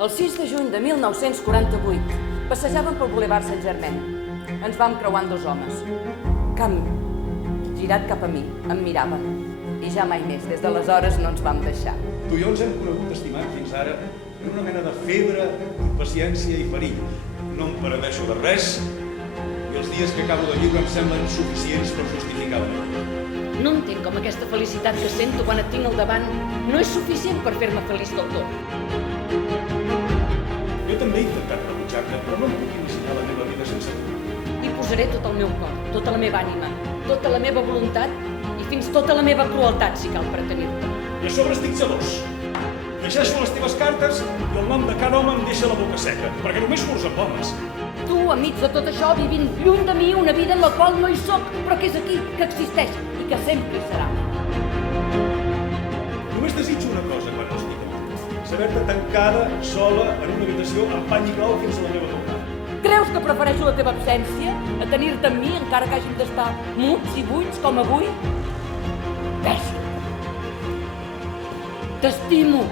El 6 de juny de 1948 passejàvem pel Boulevard Saint-Germain. Ens vam creuant dos homes. Camp, girat cap a mi, em miraven. I ja mai més, des d'aleshores no ens vam deixar. Tu i jo ens hem conegut estimant fins ara en una mena de febre, paciència i perill. No em penedeixo de res i els dies que acabo de viure em semblen suficients per justificar la meva vida. No entenc com aquesta felicitat que sento quan et tinc al davant no és suficient per fer-me feliç del tot. Jo també he intentat rebutjar-te, però no em puc imaginar la meva vida sense tu. Hi posaré tot el meu cor, tota la meva ànima, tota la meva voluntat i fins tota la meva crueltat, si cal, per tenir-te. I a sobre estic gelós. Llegeixo les teves cartes i el nom de cada home em deixa la boca seca, perquè només surts amb homes. Tu, enmig de tot això, vivint lluny de mi una vida en la qual no hi soc, però que és aquí, que existeix i que sempre hi serà. Només desitjo una cosa quan no estic amb tu. Saber-te tancada, sola, en una habitació amb pany i clau fins a la meva tornada. Creus que prefereixo la teva absència a tenir-te amb mi encara que hàgim d'estar muts i buits com avui? Pèssim. T'estimo.